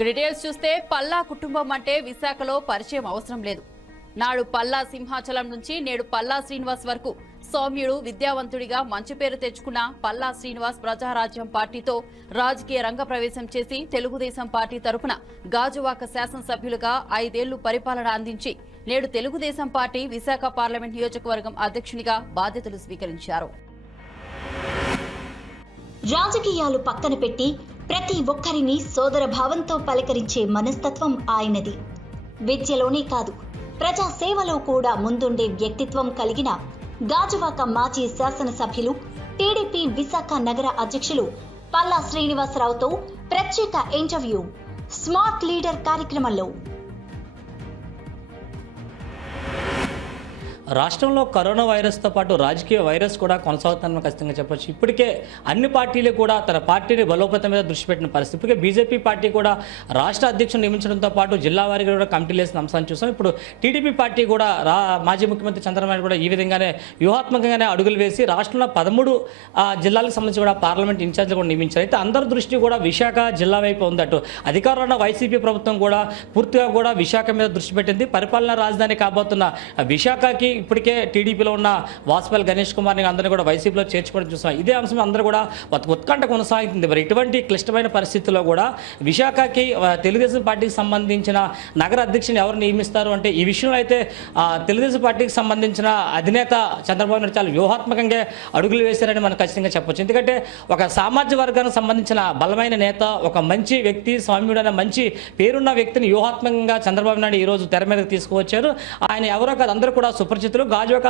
Details చూస్తే పల్లా కుటుంబం అంటే విశాఖలో పరిచయం అవసరం లేదు. నాడు పల్లా సింహాచలం నుంచి నేడు పల్లా శ్రీనివాస్ వరకు సౌమ్యుడు విద్యావంతుడిగా మంచి పేరు తెచ్చుకున్న పల్లా శ్రీనివాస్ ప్రజారాజ్యం పార్టీతో రాజకీయ రంగ ప్రవేశం చేసి తెలుగుదేశం పార్టీ తరఫున గాజువాక శాసనసభ్యులుగా 5 ఏళ్లు పరిపాలన అందించి నేడు తెలుగుదేశం పార్టీ విశాఖ పార్లమెంట్ నియోజకవర్గం అధ్యక్షునిగా బాధ్యతలు స్వీకరించారు. రాజకీయాలు పక్కన పెట్టి ప్రతి ఒక్కరిని సోదర భావంతో పలకరించే మనస్తత్వం ఆయనది. విద్యలోనే కాదు, ప్రజా సేవలో కూడా ముందుండే వ్యక్తిత్వం కలిగిన గాజువాక మాజీ శాసనసభ్యులు టీడీపీ విశాఖ నగర అధ్యక్షులు పల్లా శ్రీనివాసరావుతో ప్రత్యేక ఇంటర్వ్యూ స్మార్ట్ లీడర్ కార్యక్రమంలో. రాష్ట్రంలో కరోనా వైరస్తో పాటు రాజకీయ వైరస్ కూడా కొనసాగుతుందని ఖచ్చితంగా చెప్పొచ్చు. ఇప్పటికే అన్ని పార్టీలు కూడా తన పార్టీని బలోపేతం మీద దృష్టి పెట్టిన పరిస్థితి. ఇప్పటికే బీజేపీ పార్టీ కూడా రాష్ట్ర అధ్యక్షుడు నియమించడంతో పాటు జిల్లా వారీగా కూడా కమిటీలు వేసిన అంశాన్ని చూసాం. ఇప్పుడు టీడీపీ పార్టీ కూడా మాజీ ముఖ్యమంత్రి చంద్రబాబు నాయుడు కూడా ఈ విధంగానే వ్యూహాత్మకంగానే అడుగులు వేసి రాష్ట్రంలో 13 జిల్లాలకు సంబంధించి కూడా పార్లమెంట్ ఇన్ఛార్జీలు కూడా నియమించారు. అయితే అందరి దృష్టి కూడా విశాఖ జిల్లా వైపు ఉంది. అటు అధికారంలో ఉన్న వైసీపీ ప్రభుత్వం కూడా పూర్తిగా కూడా విశాఖ మీద దృష్టి పెట్టింది. పరిపాలనా రాజధాని కాబోతున్న విశాఖకి ఇప్పటికే టీడీపీలో ఉన్న వాసుపల్లి గణేష్ కుమార్ని అందరినీ కూడా వైసీపీలో చేర్చుకోవడం చూసాం. ఇదే అంశం అందరూ కూడా ఉత్కంఠ కొనసాగుతుంది. మరి ఇటువంటి క్లిష్టమైన పరిస్థితుల్లో కూడా విశాఖకి తెలుగుదేశం పార్టీకి సంబంధించిన నగర అధ్యక్షుని ఎవరు నియమిస్తారు అంటే ఈ విషయంలో అయితే తెలుగుదేశం పార్టీకి సంబంధించిన అధినేత చంద్రబాబు నాయుడు చాలా వ్యూహాత్మకంగా అడుగులు వేశారని మనం ఖచ్చితంగా చెప్పొచ్చు. ఎందుకంటే ఒక సామాజిక వర్గానికి సంబంధించిన బలమైన నేత, ఒక మంచి వ్యక్తి, స్వామ్యుడు అనే మంచి పేరున్న వ్యక్తిని వ్యూహాత్మకంగా చంద్రబాబు నాయుడు ఈరోజు తెర మీదకి తీసుకువచ్చారు. ఆయన ఎవరో కాదు, అందరూ కూడా సుపరిచితులు. గాజువాక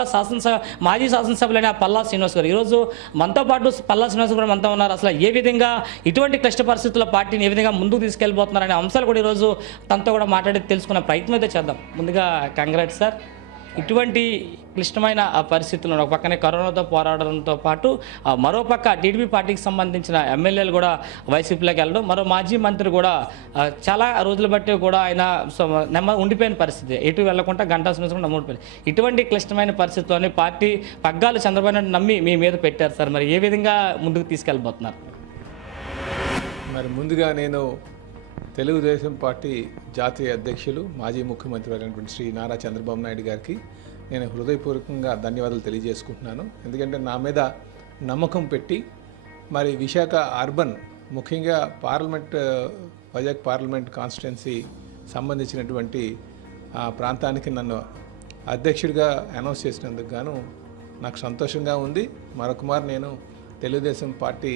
మాజీ శాసనసభ్యులైన పల్లా శ్రీనివాస్ గారు ఈరోజు మనతో పాటు పల్లా శ్రీనివాస్ గారు మనతో ఉన్నారు. అసలు ఏ విధంగా ఇటువంటి క్లిష్ట పరిస్థితుల్లో పార్టీని ఏ విధంగా ముందుకు తీసుకెళ్ళిపోతున్నారనే అంశాలు కూడా ఈరోజు తనతో కూడా మాట్లాడి తెలుసుకునే ప్రయత్నం అయితే చేద్దాం. ముందుగా కంగ్రాట్స్ సార్. ఇటువంటి క్లిష్టమైన పరిస్థితుల్లో ఒక పక్కనే కరోనాతో పోరాడడంతో పాటు మరోపక్క టీడీపీ పార్టీకి సంబంధించిన ఎమ్మెల్యేలు కూడా వైసీపీలోకి వెళ్ళడం, మరో మాజీ మంత్రి కూడా చాలా రోజులు బట్టి కూడా ఆయన ఉండిపోయిన పరిస్థితి, ఎటు వెళ్లకుండా గంటా శ్రీనివాస్ నమ్ముడిపోయింది. ఇటువంటి క్లిష్టమైన పరిస్థితుల్లోనే పార్టీ పగ్గాలు చంద్రబాబు నాయుడు నమ్మి మీ మీద పెట్టారు సార్. మరి ఏ విధంగా ముందుకు తీసుకెళ్ళిపోతున్నారు? మరి ముందుగా నేను తెలుగుదేశం పార్టీ జాతీయ అధ్యక్షులు మాజీ ముఖ్యమంత్రి అయినటువంటి శ్రీ నారా చంద్రబాబు నాయుడు గారికి నేను హృదయపూర్వకంగా ధన్యవాదాలు తెలియజేసుకుంటున్నాను. ఎందుకంటే నా మీద నమ్మకం పెట్టి మరి విశాఖ అర్బన్, ముఖ్యంగా వైజాగ్ పార్లమెంట్ కాన్స్టిట్యున్సీ సంబంధించినటువంటి ప్రాంతానికి నన్ను అధ్యక్షుడిగా అనౌన్స్ చేసినందుకు గాను నాకు సంతోషంగా ఉంది. మరొకమారు నేను తెలుగుదేశం పార్టీ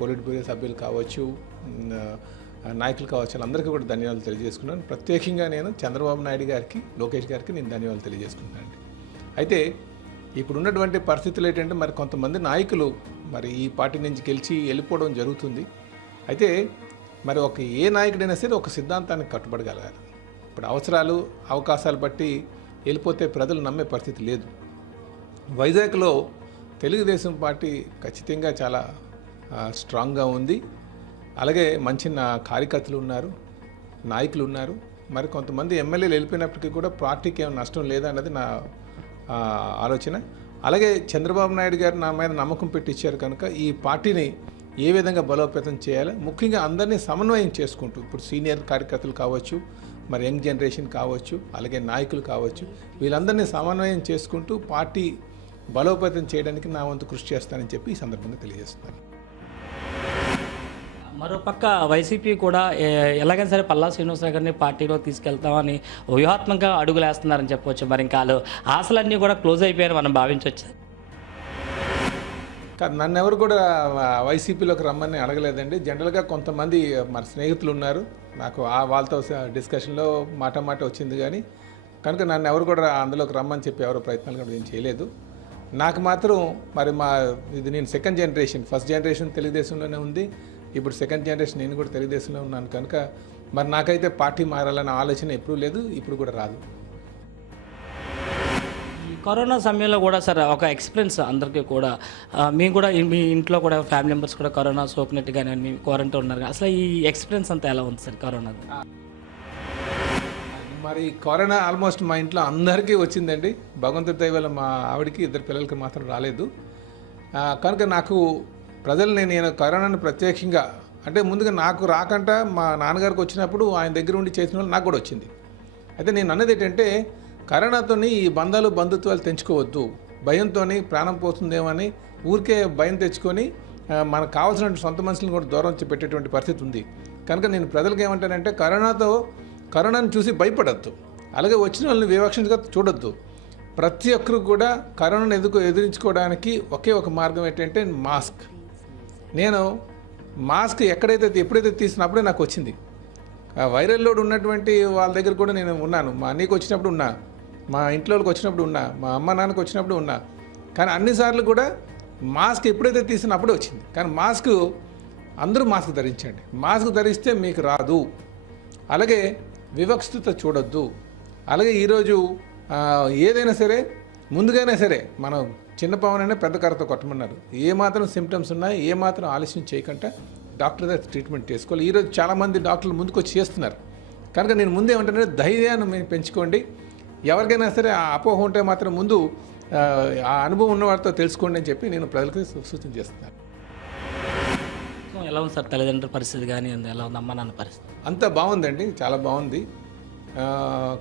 పోలిట్ బ్యూరో సభ్యులు కావచ్చు, నాయకులు కావచ్చు, అందరికీ కూడా ధన్యవాదాలు తెలియజేసుకున్నాను. ప్రత్యేకంగా నేను చంద్రబాబు నాయుడు గారికి, లోకేష్ గారికి నేను ధన్యవాదాలు తెలియజేసుకుంటాను. అయితే ఇప్పుడున్నటువంటి పరిస్థితులు ఏంటంటే మరి కొంతమంది నాయకులు మరి ఈ పార్టీ నుంచి గెలిచి వెళ్ళిపోవడం జరుగుతుంది. అయితే మరి ఏ నాయకుడైనా సరే ఒక సిద్ధాంతానికి కట్టుబడగలగాలి. ఇప్పుడు అవకాశాలు బట్టి వెళ్ళిపోతే ప్రజలు నమ్మే పరిస్థితి లేదు. వైజాగ్లో తెలుగుదేశం పార్టీ ఖచ్చితంగా చాలా స్ట్రాంగ్గా ఉంది. అలాగే మంచి కార్యకర్తలు ఉన్నారు, నాయకులు ఉన్నారు. మరి కొంతమంది ఎమ్మెల్యేలు వెళ్ళిపోయినప్పటికీ కూడా పార్టీకి ఏమైనా నష్టం లేదా అన్నది నా ఆలోచన. అలాగే చంద్రబాబు నాయుడు గారు నా మీద నమ్మకం పెట్టి ఇచ్చారు కనుక ఈ పార్టీని ఏ విధంగా బలోపేతం చేయాలి, ముఖ్యంగా అందరినీ సమన్వయం చేసుకుంటూ, ఇప్పుడు సీనియర్ కార్యకర్తలు కావచ్చు, మరి యంగ్ జనరేషన్ కావచ్చు, అలాగే నాయకులు కావచ్చు, వీళ్ళందరినీ సమన్వయం చేసుకుంటూ పార్టీ బలోపేతం చేయడానికి నా వంతు కృషి చేస్తానని చెప్పి ఈ సందర్భంగా తెలియజేస్తున్నాను. మరోపక్క వైసీపీ కూడా ఎలాగైనా సరే పల్లా శ్రీనివాసరావు గారిని పార్టీలో తీసుకెళ్తామని వ్యూహాత్మకంగా అడుగులు వేస్తున్నారని చెప్పవచ్చు. మరి ఇంకా ఆశలన్నీ కూడా క్లోజ్ అయిపోయాయని మనం భావించవచ్చు. నన్ను ఎవరు కూడా వైసీపీలోకి రమ్మని అడగలేదండి. జనరల్గా కొంతమంది మన స్నేహితులు ఉన్నారు, నాకు వాళ్ళతో డిస్కషన్లో మాట వచ్చింది. కానీ కనుక నన్ను ఎవరు కూడా అందులోకి రమ్మని చెప్పి ఎవరు ప్రయత్నాలు కూడా నేను చేయలేదు. నాకు మాత్రం మరి ఇది నేను సెకండ్ జనరేషన్, ఫస్ట్ జనరేషన్ తెలుగుదేశంలోనే ఉంది, ఇప్పుడు సెకండ్ జనరేషన్ నేను కూడా తెలుగుదేశంలో ఉన్నాను. కనుక మరి నాకైతే పార్టీ మారాలన్న ఆలోచన ఎప్పుడూ లేదు, ఇప్పుడు కూడా రాదు. కరోనా సమయంలో కూడా సార్ ఒక ఎక్స్పీరియన్స్ అందరికీ కూడా, మేము కూడా మీ ఇంట్లో కూడా ఫ్యామిలీ మెంబర్స్ కూడా కరోనా సోకినట్టుగానే క్వారంటైన్ ఉన్నారు. అసలు ఈ ఎక్స్పీరియన్స్ అంతా ఎలా ఉంది సార్ కరోనా? మరి కరోనా ఆల్మోస్ట్ మా ఇంట్లో అందరికీ వచ్చిందండి. భగవంతుడి దయ వల్ల మా ఆవిడకి, 2 పిల్లలకి మాత్రం రాలేదు. కనుక నాకు ప్రజల్ని నేను కరోనాను ప్రత్యేకంగా అంటే ముందుగా నాకు రాకంట మా నాన్నగారికి వచ్చినప్పుడు ఆయన దగ్గర ఉండి చేసిన వాళ్ళు నాకు కూడా వచ్చింది. అయితే నేను అన్నది ఏంటంటే కరోనాతో ఈ బంధాలు బంధుత్వాలు తెంచుకోవద్దు, భయంతో ప్రాణం పోతుందేమో అని ఊరికే భయం తెచ్చుకొని మనకు కావాల్సిన సొంత మనుషులను కూడా దూరం పెట్టేటువంటి పరిస్థితి ఉంది. కనుక నేను ప్రజలకు ఏమంటానంటే కరోనాను చూసి భయపడద్దు, అలాగే వచ్చిన వాళ్ళని వివక్షగా చూడొద్దు. ప్రతి ఒక్కరు కూడా కరోనాను ఎదిరించుకోవడానికి ఒకే ఒక మార్గం ఏంటంటే మాస్క్. నేను మాస్క్ ఎప్పుడైతే తీసినప్పుడే నాకు వచ్చింది. వైరల్ లోడ్ ఉన్నటువంటి వాళ్ళ దగ్గర కూడా నేను ఉన్నాను. మా అన్నయ్యకి వచ్చినప్పుడు ఉన్నా, మా ఇంట్లో వాళ్ళకి వచ్చినప్పుడు ఉన్నా, మా అమ్మ నాన్నకి వచ్చినప్పుడు ఉన్నా. కానీ అన్నిసార్లు కూడా మాస్క్ ఎప్పుడైతే తీసినప్పుడే వచ్చింది. కానీ అందరూ మాస్క్ ధరించండి. మాస్క్ ధరిస్తే మీకు రాదు. అలాగే వివక్షత చూడొద్దు. అలాగే ఈరోజు ఏదైనా సరే ముందుగానే సరే మనం చిన్న పవనైనా పెద్ద కర్రతో కొట్టమన్నారు. ఏ మాత్రం సిమ్టమ్స్ ఉన్నాయి, ఏ మాత్రం ఆలస్యం చేయకుండా డాక్టర్ దగ్గర ట్రీట్మెంట్ చేసుకోవాలి. ఈరోజు చాలామంది డాక్టర్లు ముందుకు వచ్చి చేస్తున్నారు. కనుక నేను ముందే ఏమంటానంటే ధైర్యాన్ని మీరు పెంచుకోండి. ఎవరికైనా సరే ఆ అపోహ ఉంటే మాత్రం ముందు ఆ అనుభవం ఉన్న వారితో తెలుసుకోండి అని చెప్పి నేను ప్రజలకు సూచన చేస్తున్నాను. ఎలా ఉంది సార్ తల్లిదండ్రుల పరిస్థితి కానీ ఎలా ఉంది అమ్మ నాన్న పరిస్థితి? అంతా బాగుందండి, చాలా బాగుంది.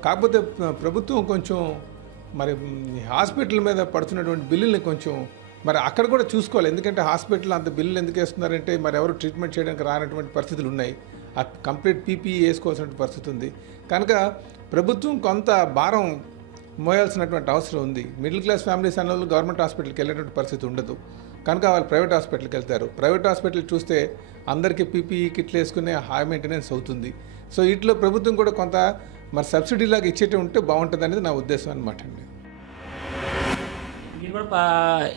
కాకపోతే ప్రభుత్వం కొంచెం మరి హాస్పిటల్ మీద పడుతున్నటువంటి బిల్లుల్ని కొంచెం మరి అక్కడ కూడా చూసుకోవాలి. ఎందుకంటే హాస్పిటల్ అంత బిల్లులు ఎందుకు వేస్తున్నారంటే మరి ఎవరు ట్రీట్మెంట్ చేయడానికి రానటువంటి పరిస్థితులు ఉన్నాయి. ఆ కంప్లీట్ పీపీఈ వేసుకోవాల్సిన పరిస్థితి ఉంది. కనుక ప్రభుత్వం కొంత భారం మోయాల్సినటువంటి అవసరం ఉంది. మిడిల్ క్లాస్ ఫ్యామిలీస్ అన్న వాళ్ళు గవర్నమెంట్ హాస్పిటల్కి వెళ్ళేటువంటి పరిస్థితి ఉండదు. కనుక వాళ్ళు ప్రైవేట్ హాస్పిటల్కి వెళ్తారు. ప్రైవేట్ హాస్పిటల్ చూస్తే అందరికీ పీపీఈ కిట్లు వేసుకునే హై మెయింటెనెన్స్ అవుతుంది. సో వీటిలో ప్రభుత్వం కూడా కొంత మరి సబ్సిడీలాగా ఇచ్చేటి ఉంటే బాగుంటుంది అనేది నా ఉద్దేశం అనమాట అండి. మీరు కూడా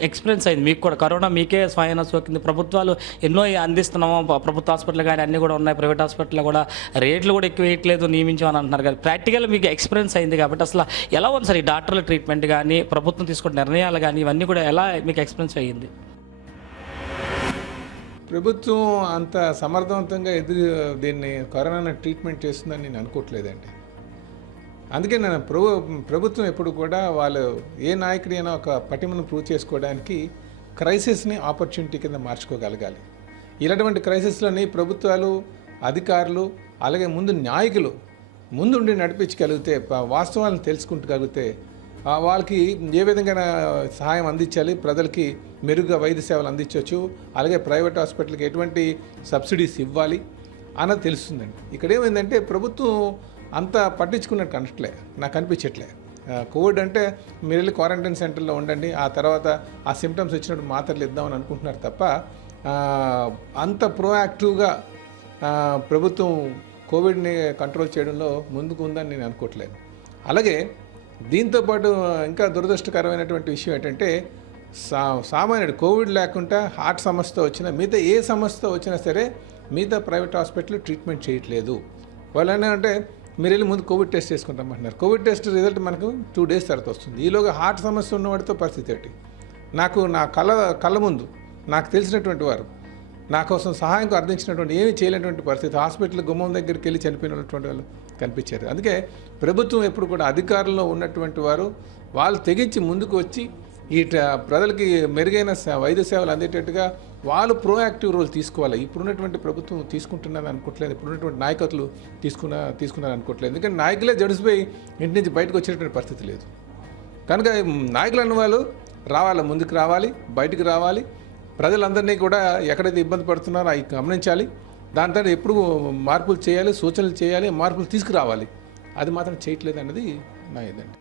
ఎక్స్పీరియన్స్ అయింది, మీకు కూడా కరోనా మీకే స్వయం సోకింది. ప్రభుత్వాలు ఎన్నో అందిస్తున్నాము, ప్రభుత్వ హాస్పిటల్ కానీ అన్నీ కూడా ఉన్నాయి, ప్రైవేట్ హాస్పిటల్లో కూడా రేట్లు కూడా ఎక్కువ వేయట్లేదు, నియమించామని అంటున్నారు. కానీ ప్రాక్టికల్ మీకు ఎక్స్పీరియన్స్ అయింది కాబట్టి అసలు ఎలా ఉంది సార్ ఈ డాక్టర్ల ట్రీట్మెంట్ కానీ ప్రభుత్వం తీసుకున్న నిర్ణయాలు కానీ ఇవన్నీ కూడా ఎలా మీకు ఎక్స్పీరియన్స్ అయ్యింది? ప్రభుత్వం అంత సమర్థవంతంగా దీన్ని కరోనా ట్రీట్మెంట్ చేస్తుందని నేను అనుకోవట్లేదండి. అందుకే నేను ప్రభుత్వం ఎప్పుడు కూడా వాళ్ళు ఏ నాయకుడైనా ఒక పటిమను ప్రూవ్ చేసుకోవడానికి క్రైసిస్ని ఆపర్చునిటీ కింద మార్చుకోగలగాలి. ఇలాంటి క్రైసిస్లోని ప్రభుత్వాలు, అధికారులు, అలాగే నాయకులు ముందుండి నడిపించగలిగితే, వాస్తవాలను తెలుసుకుంటగలిగితే వాళ్ళకి ఏ విధంగా సహాయం అందించాలి, ప్రజలకి మెరుగ్గా వైద్య సేవలు అందించవచ్చు, అలాగే ప్రైవేట్ హాస్పిటల్కి ఎటువంటి సబ్సిడీస్ ఇవ్వాలి అన్నది తెలుస్తుందండి. ఇక్కడ ఏమైందంటే ప్రభుత్వం అంత పట్టించుకున్నట్టు నాకు అనిపించట్లే. కోవిడ్ అంటే మీరు వెళ్ళి క్వారంటైన్ సెంటర్లో ఉండండి, ఆ తర్వాత ఆ సిమ్టమ్స్ వచ్చినప్పుడు మాత్రలు ఇద్దామని అనుకుంటున్నారు తప్ప అంత ప్రోయాక్టివ్గా ప్రభుత్వం కోవిడ్ని కంట్రోల్ చేయడంలో ముందుకు ఉందని నేను అనుకోవట్లేదు. అలాగే దీంతోపాటు ఇంకా దురదృష్టకరమైనటువంటి విషయం ఏంటంటే సామాన్యుడు కోవిడ్ లేకుండా హార్ట్ సమస్యతో వచ్చినా, మిగతా ఏ సమస్యతో వచ్చినా సరే మిగతా ప్రైవేట్ హాస్పిటల్ ట్రీట్మెంట్ చేయట్లేదు. వాళ్ళు అంటే మీరు వెళ్ళి ముందు కోవిడ్ టెస్ట్ చేసుకుంటామంటున్నారు. కోవిడ్ టెస్ట్ రిజల్ట్ మనకు 2 days తర్వాత వస్తుంది. ఈలోగా హార్ట్ సమస్య ఉన్నవాడితో పరిస్థితి ఏంటి? నాకు నా కళ్ళ ముందు నాకు తెలిసినటువంటి వారు నా కోసం సహాయం అర్థించినటువంటి ఏమీ చేయలేనటువంటి పరిస్థితి, హాస్పిటల్ గుమ్మం దగ్గరికి వెళ్ళి చనిపోయినటువంటి వాళ్ళు కనిపించారు. అందుకే ప్రభుత్వం ఎప్పుడు కూడా అధికారంలో ఉన్నటువంటి వారు వాళ్ళు తెగించి ముందుకు వచ్చి ఈ ప్రజలకి మెరుగైన వైద్య సేవలు అందేటట్టుగా వాళ్ళు ప్రోయాక్టివ్ రోల్ తీసుకోవాలి. ఇప్పుడున్నటువంటి ప్రభుత్వం తీసుకుంటున్నది అనుకోవట్లేదు, ఇప్పుడున్నటువంటి నాయకత్వం తీసుకున్నారు అనుకోవట్లేదు. ఎందుకంటే నాయకులే జడిసిపోయి ఇంటి నుంచి బయటకు వచ్చేటువంటి పరిస్థితి లేదు. కనుక నాయకులు అన్నవాళ్ళు ముందుకు రావాలి, బయటకు రావాలి, ప్రజలందరినీ కూడా ఎక్కడైతే ఇబ్బంది పడుతున్నారో అవి గమనించాలి, దాని తర్వాత ఎప్పుడు మార్పులు చేయాలి, సూచనలు చేయాలి, మార్పులు తీసుకురావాలి. అది మాత్రం చేయట్లేదు అన్నది నా ఇదండి.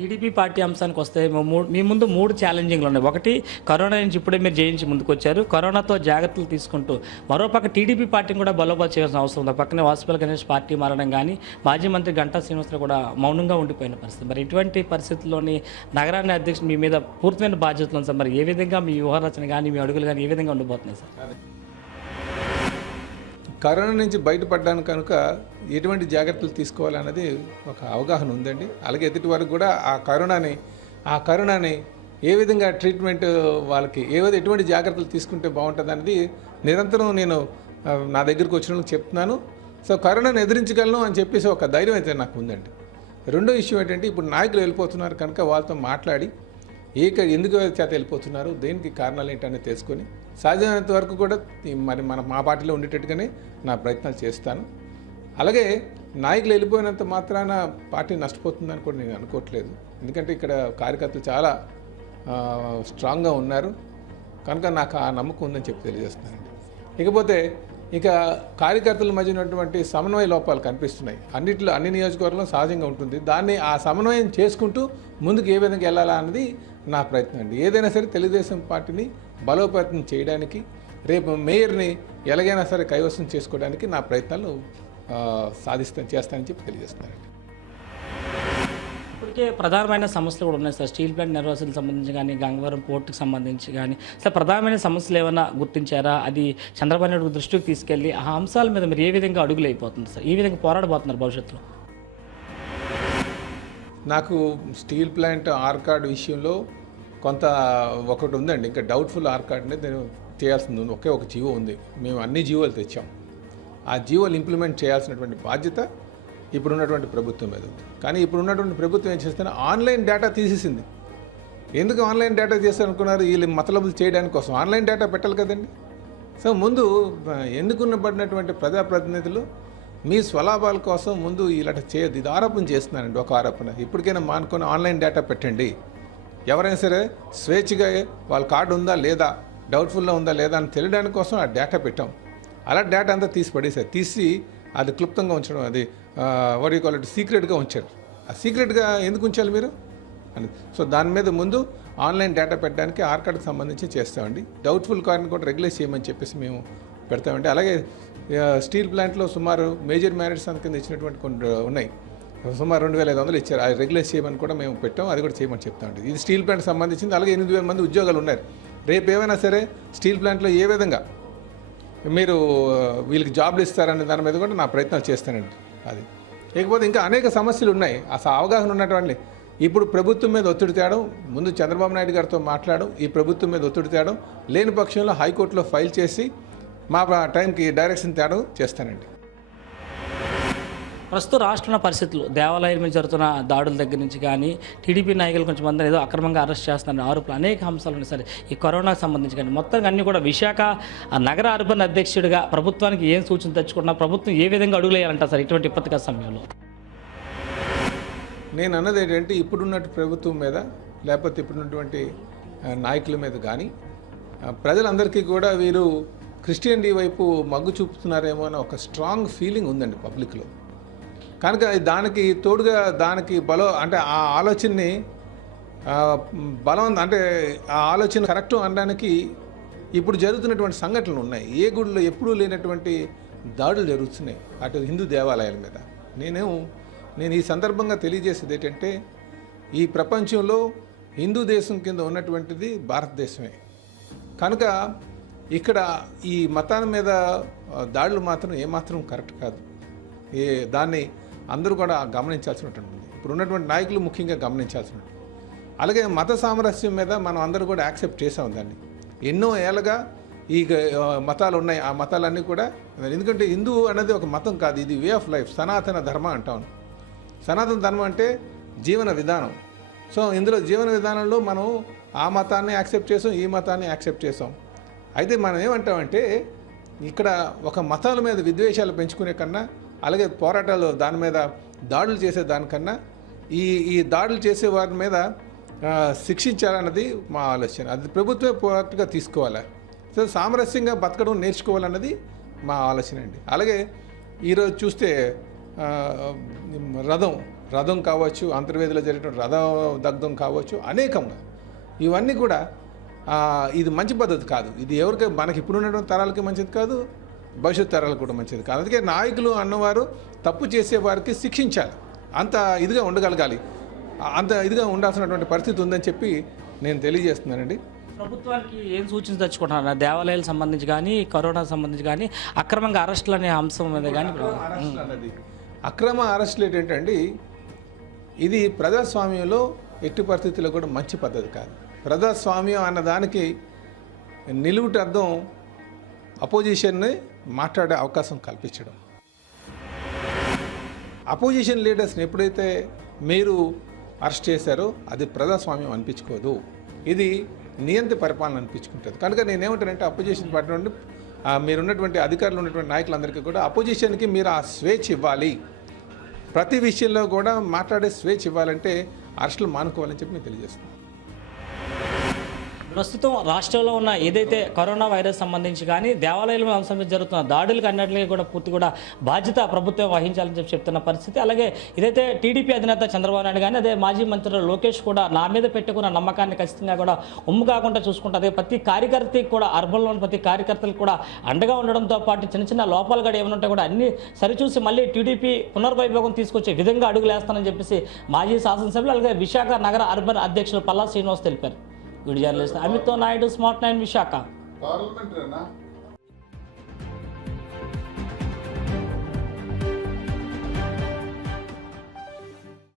టీడీపీ పార్టీ అంశానికి వస్తే మీ ముందు 3 ఛాలెంజింగ్లు ఉన్నాయి. ఒకటి, కరోనా నుంచి ఇప్పుడే మీరు జయించి ముందుకు వచ్చారు, కరోనాతో జాగ్రత్తలు తీసుకుంటూ. మరోపక్క టీడీపీ పార్టీని కూడా బలోపేతం చేయాల్సిన అవసరం ఉంది. పక్కనే వాసుపల్లి గణేష్ పార్టీ మారడం కానీ, మాజీ మంత్రి గంటా శ్రీనివాసరావు కూడా మౌనంగా ఉండిపోయిన పరిస్థితి. మరి ఇటువంటి పరిస్థితుల్లోని నగరాన్ని అధ్యక్షుడు మీ మీద పూర్తిమైన బాధ్యతలు ఉంది సార్. మరి ఏ విధంగా మీ వ్యూహరచన కానీ మీ అడుగులు కానీ ఏ విధంగా ఉండిపోతున్నాయి సార్? కరోనా నుంచి బయటపడ్డాను కనుక ఎటువంటి జాగ్రత్తలు తీసుకోవాలన్నది ఒక అవగాహన ఉందండి. అలాగే ఎదుటి వారికి కూడా ఆ కరోనాని ఏ విధంగా ట్రీట్మెంట్ వాళ్ళకి ఎటువంటి జాగ్రత్తలు తీసుకుంటే బాగుంటుంది అనేది నిరంతరం నేను నా దగ్గరికి వచ్చిన వాళ్ళకి చెప్తున్నాను. సో కరోనాను ఎదిరించగలను అని చెప్పేసి ఒక ధైర్యం అయితే నాకు ఉందండి. రెండో విషయం ఏంటంటే ఇప్పుడు నాయకులు వెళ్ళిపోతున్నారు కనుక వాళ్ళతో మాట్లాడి ఎందుకు చేత వెళ్ళిపోతున్నారు, దేనికి కారణాలు ఏంటనేది తెలుసుకొని సాధ్యమైనంత వరకు కూడా మరి మా పార్టీలో ఉండేటట్టుగానే నా ప్రయత్నాలు చేస్తాను. అలాగే నాయకులు వెళ్ళిపోయినంత మాత్రాన పార్టీ నష్టపోతుందని కూడా నేను అనుకోవట్లేదు. ఎందుకంటే ఇక్కడ కార్యకర్తలు చాలా స్ట్రాంగ్గా ఉన్నారు కనుక నాకు ఆ నమ్మకం ఉందని చెప్పి తెలియజేస్తున్నానండి. ఇకపోతే ఇక కార్యకర్తల మధ్య ఉన్నటువంటి సమన్వయ లోపాలు కనిపిస్తున్నాయి. అన్ని నియోజకవర్గంలో సహజంగా ఉంటుంది. దాన్ని ఆ సమన్వయం చేసుకుంటూ ముందుకు ఏ విధంగా వెళ్ళాలా అన్నది నా ప్రయత్నం అండి. ఏదైనా సరే తెలుగుదేశం పార్టీని బలోపేతం చేయడానికి, రేపు మేయర్ని ఎలాగైనా సరే కైవసం చేసుకోవడానికి నా ప్రయత్నాలు చేస్తానని చెప్పి తెలియజేస్తున్నానండి. ఇప్పటికే ప్రధానమైన సమస్యలు కూడా ఉన్నాయి సార్. స్టీల్ ప్లాంట్ నిర్వాసాలకు సంబంధించి కానీ, గంగవరం పోర్టుకు సంబంధించి కానీ సార్ ప్రధానమైన సమస్యలు ఏమైనా గుర్తించారా? అది చంద్రబాబు నాయుడు దృష్టికి తీసుకెళ్ళి ఆ అంశాల మీద మీరు ఏ విధంగా అడుగులు అయిపోతుంది సార్? ఈ విధంగా పోరాడబోతున్నారు భవిష్యత్తులో? నాకు స్టీల్ ప్లాంట్ ఆర్కాడ్ విషయంలో కొంత ఒకటి ఉందండి. ఇంకా డౌట్ఫుల్ ఆర్కాడ్ అనేది నేను చేయాల్సింది ఉంది. ఒక జీవో ఉంది. మేము అన్ని జీవోలు తెచ్చాం. ఆ జీవోలు ఇంప్లిమెంట్ చేయాల్సినటువంటి బాధ్యత ఇప్పుడున్నటువంటి ప్రభుత్వం మీద ఉంది. కానీ ఇప్పుడున్నటువంటి ప్రభుత్వం ఏం చేస్తుంటే ఆన్లైన్ డేటా తీసేసింది. ఎందుకు ఆన్లైన్ డేటా చేస్తారనుకున్నారు? వీళ్ళు మతలబులు చేయడానికి కోసం ఆన్లైన్ డేటా పెట్టాలి కదండి. సో ముందు ఎన్నుకున్నబడినటువంటి ప్రజాప్రతినిధులు మీ స్వలాభాల కోసం ముందు ఇలాంటి చేయదు. ఇది ఆరోపణ చేస్తున్నానండి, ఒక ఆరోపణ. ఇప్పటికైనా మానుకొని ఆన్లైన్ డేటా పెట్టండి. ఎవరైనా సరే స్వేచ్ఛగా వాళ్ళ కార్డు ఉందా లేదా, డౌట్ఫుల్గా ఉందా లేదా అని తెలియడానికి కోసం ఆ డేటా పెట్టాం. అలా డేటా అంతా తీసి పడేసారు. తీసి అది క్లుప్తంగా ఉంచడం, అది వాడి క్వాలిటీ సీక్రెట్గా ఉంచారు. ఆ సీక్రెట్గా ఎందుకు ఉంచాలి మీరు అని. సో దాని మీద ముందు ఆన్లైన్ డేటా పెట్టడానికి ఆర్కాడ్కి సంబంధించి చేస్తామండి. డౌట్ఫుల్ కార్డుని కూడా రెగ్యులేట్ చేయమని చెప్పేసి మేము పెడతామండి. అలాగే స్టీల్ ప్లాంట్లో సుమారు మేజర్ మ్యారేజ్ కింద ఇచ్చినటువంటి కొన్ని ఉన్నాయి. సుమారు 2,500 ఇచ్చారు. అది రెగ్యులేట్ చేయమని కూడా మేము పెట్టాం. అది కూడా చేయమని చెప్తామండి. ఇది స్టీల్ ప్లాంట్ సంబంధించింది. అలాగే 8,000 మంది ఉద్యోగాలు ఉన్నారు. రేపు ఏమైనా సరే స్టీల్ ప్లాంట్లో ఏ విధంగా మీరు వీళ్ళకి జాబ్లు ఇస్తారనే దాని మీద కూడా నా ప్రయత్నాలు చేస్తానండి. అది లేకపోతే ఇంకా అనేక సమస్యలు ఉన్నాయి. అసలు అవగాహన ఉన్నటువంటి ఇప్పుడు ప్రభుత్వం మీద ఒత్తిడి తేడం, ముందు చంద్రబాబు నాయుడు గారితో మాట్లాడడం, ఈ ప్రభుత్వం మీద ఒత్తిడి తేడం, లేని పక్షంలో హైకోర్టులో ఫైల్ చేసి మా టైంకి డైరెక్షన్ తేడం చేస్తానండి. ప్రస్తుత రాష్ట్రంలో పరిస్థితులు, దేవాలయాల మీద జరుగుతున్న దాడుల దగ్గర నుంచి కానీ, టీడీపీ నాయకులు కొంచెం మంది ఏదో అక్రమంగా అరెస్ట్ చేస్తున్న ఆరోపణలు, అనేక అంశాలు ఉన్నాయి సరే. ఈ కరోనాకు సంబంధించి కానీ మొత్తం అన్నీ కూడా విశాఖ నగర అర్బన్ అధ్యక్షుడిగా ప్రభుత్వానికి ఏం సూచన తెచ్చుకున్నా, ప్రభుత్వం ఏ విధంగా అడుగులేయాలంటారు సార్ ఇటువంటి విపత్తికర సమయంలో? నేను అన్నది ఏంటంటే ఇప్పుడున్నట్టు ప్రభుత్వం మీద లేకపోతే ఇప్పుడున్నటువంటి నాయకుల మీద కానీ ప్రజలందరికీ కూడా వీరు క్రిస్టియనిటీ వైపు మగ్గు చూపుతున్నారేమో అన్న ఒక స్ట్రాంగ్ ఫీలింగ్ ఉందండి పబ్లిక్లో. కనుక దానికి తోడుగా దానికి అంటే ఆ ఆలోచనని బలం అంటే ఆ ఆలోచన కరెక్ట్ అనడానికి ఇప్పుడు జరుగుతున్నటువంటి సంఘటనలు ఉన్నాయి. ఏ గుడిలో ఎప్పుడూ లేనటువంటి దాడులు జరుగుతున్నాయి అటు హిందూ దేవాలయాల మీద. నేను ఈ సందర్భంగా తెలియజేసేది ఏంటంటే ఈ ప్రపంచంలో హిందూ దేశం కింద ఉన్నటువంటిది భారతదేశమే. కనుక ఇక్కడ ఈ మతాల మీద దాడులు మాత్రం ఏమాత్రం కరెక్ట్ కాదు. దాన్ని అందరూ కూడా గమనించాల్సి ఉంటుంది. ఇప్పుడు ఉన్నటువంటి నాయకులు ముఖ్యంగా గమనించాల్సి ఉంటుంది. అలాగే మత సామరస్యం మీద మనం అందరూ కూడా యాక్సెప్ట్ చేసాం దాన్ని. ఎన్నో ఏళ్ళగా ఈ మతాలు ఉన్నాయి. ఆ మతాలన్నీ కూడా, ఎందుకంటే హిందూ అనేది ఒక మతం కాదు, ఇది వే ఆఫ్ లైఫ్, సనాతన ధర్మ అంటాం. సనాతన ధర్మం అంటే జీవన విధానం. సో ఇందులో జీవన విధానంలో మనం ఆ మతాన్ని యాక్సెప్ట్ చేసాం, ఈ మతాన్ని యాక్సెప్ట్ చేసాం. అయితే మనం ఏమంటామంటే ఇక్కడ ఒక మతాల మీద విద్వేషాలు పెంచుకునే కన్నా, అలాగే పోరాటాలు దాని మీద దాడులు చేసే దానికన్నా ఈ దాడులు చేసే వారి మీద శిక్షించాలన్నది మా ఆలోచన. అది ప్రభుత్వమే పోరాటంగా తీసుకోవాలి. సో సామరస్యంగా బతకడం నేర్చుకోవాలన్నది మా ఆలోచన అండి. అలాగే ఈరోజు చూస్తే రథం కావచ్చు, అంతర్వేదిలో జరిగినటువంటి రథ దగ్ధం కావచ్చు, అనేకంగా ఇవన్నీ కూడా ఇది మంచి పద్ధతి కాదు. ఇది ఎవరికి, మనకి ఇప్పుడున్నటువంటి తరాలకి మంచిది కాదు, భవిష్యత్ తరాలకు కూడా మంచిది కాదు. అందుకే నాయకులు అన్నవారు తప్పు చేసే వారికి శిక్షించాలి, అంత ఇదిగా ఉండగలగాలి, అంత ఇదిగా ఉండాల్సినటువంటి పరిస్థితి ఉందని చెప్పి నేను తెలియజేస్తున్నానండి. ప్రభుత్వానికి ఏం సూచన తెచ్చుకుంటున్నారు? దేవాలయాలకు సంబంధించి కానీ, కరోనాకు సంబంధించి కానీ, అక్రమంగా అరెస్టులు అనే అంశం మీద కానీ. అక్రమ అరెస్టులు ఏంటంటే ఇది ప్రజాస్వామ్యంలో ఎట్టి పరిస్థితుల్లో కూడా మంచి పద్ధతి కాదు. ప్రజాస్వామ్యం అన్నదానికి నిలువుటి అర్థం అపోజిషన్ని మాట్లాడే అవకాశం కల్పించడం. అపోజిషన్ లీడర్స్ని ఎప్పుడైతే మీరు అరెస్ట్ చేశారో అది ప్రజాస్వామ్యం అనిపించుకోదు. ఇది నియంత్ర పరిపాలన అనిపించుకుంటుంది. కనుక నేనేమంటానంటే అపోజిషన్ పార్టీ నుండి మీరున్నటువంటి అధికారులు ఉన్నటువంటి నాయకులందరికీ కూడా అపోజిషన్కి మీరు ఆ స్వేచ్ఛ ఇవ్వాలి, ప్రతి విషయంలో కూడా మాట్లాడే స్వేచ్ఛ ఇవ్వాలంటే అరెస్టులు మానుకోవాలని చెప్పి నేను తెలియజేస్తున్నాను. ప్రస్తుతం రాష్ట్రంలో ఉన్న ఏదైతే కరోనా వైరస్ సంబంధించి కానీ దేవాలయాల అంశం మీద జరుగుతున్న దాడులకు అన్నింటినీ కూడా పూర్తి కూడా బాధ్యత ప్రభుత్వం వహించాలని చెప్పి చెప్తున్న పరిస్థితి. అలాగే ఇదైతే టీడీపీ అధినేత చంద్రబాబు నాయుడు కానీ అదే మాజీ మంత్రి లోకేష్ కూడా నా మీద పెట్టుకున్న నమ్మకాన్ని ఖచ్చితంగా కూడా ఉమ్ము కాకుండా చూసుకుంటుంది. ప్రతి కార్యకర్తకి కూడా అర్బన్లోని ప్రతి కార్యకర్తలకు కూడా అండగా ఉండడంతో పాటు చిన్న చిన్న లోపాలు కూడా ఏమైనా ఉంటే కూడా అన్ని సరిచూసి మళ్ళీ టీడీపీ పునర్వైభోగం తీసుకొచ్చే విధంగా అడుగులేస్తానని చెప్పేసి మాజీ శాసనసభ్యులు అలాగే విశాఖ నగర అర్బన్ అధ్యక్షులు పల్లా శ్రీనివాస్ తెలిపారు. వీడియో జర్నలిస్ట్ అమిత్తో నాయుడు, స్మార్ట్ 9 విశాఖ.